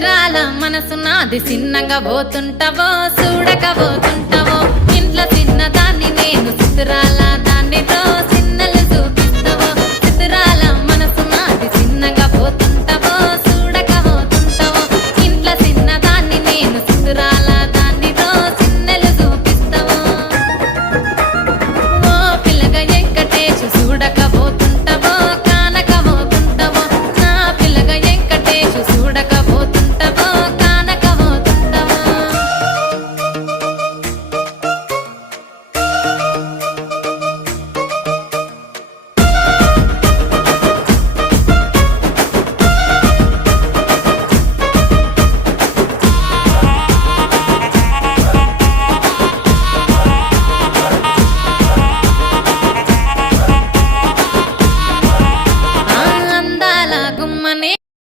సితురాల మనసు నాది చిన్నగా పోతుంటావో చూడక పోతుంటావో ఇంట్లో చిన్నదాన్ని నేను సితురాల